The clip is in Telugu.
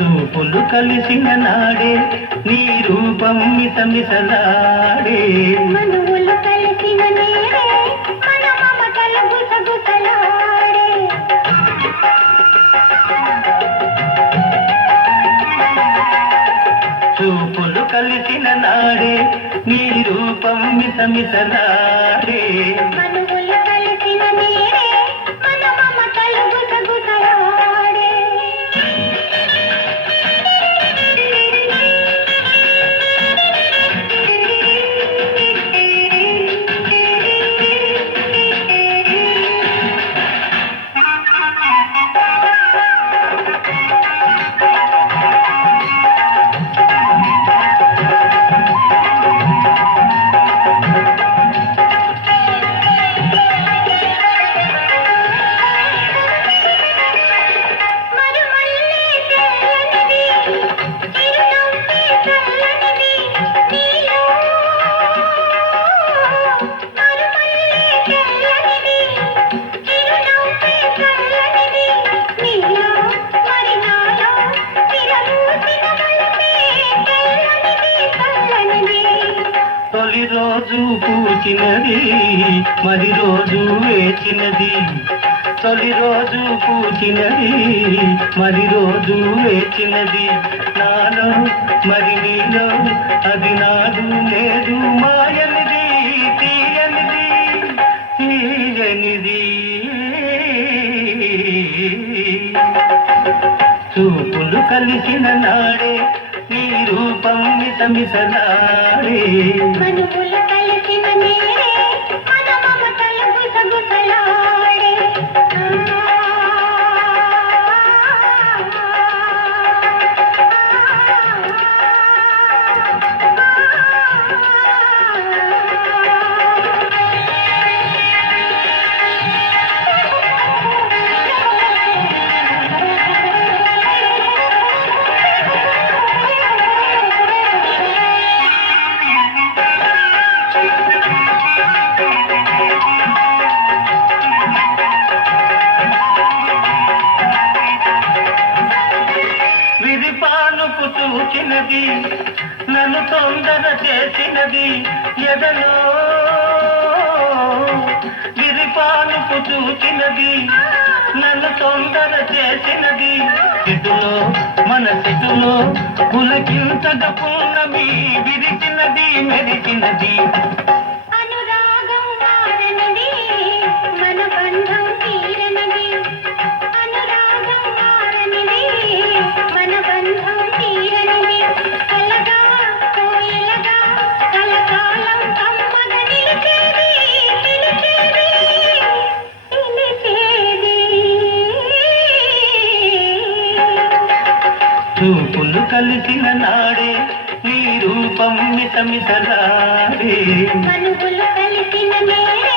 కలిసిన నాడే నీ రూపం మిసమిసలాడే మనువులు కలిసిన నేడే మన మమతలు గుసగుసలాడే. చూపులు కలిసిన నాడే నీ రూపం మిసమిసలాడే మనువులు రోజు పూచినది మరి రోజు వేచినది. తొలి రోజు పూచినది మరి రోజు వేచినది. నాలో మరి నీలో అది నాదు లేదు మాయనిది తీయనిది తీయనిది. చూపులు కలిసిన నాడే నీ రూపం మిసమిసలాడే మనుముల కలిసిన నీ చేసినది నన్ను తొందర చేసినది ఎదలో విరిపానుపు చూచినది నన్ను తొందర చేసినది. ఇటులో మన చెట్టులో పులకింతద పూర్ణమి విరిచినది మెరిచినది. కలిసిన నాడే నీ రూపం మితమితలాడే. మనుగులు కలిసిన నేడే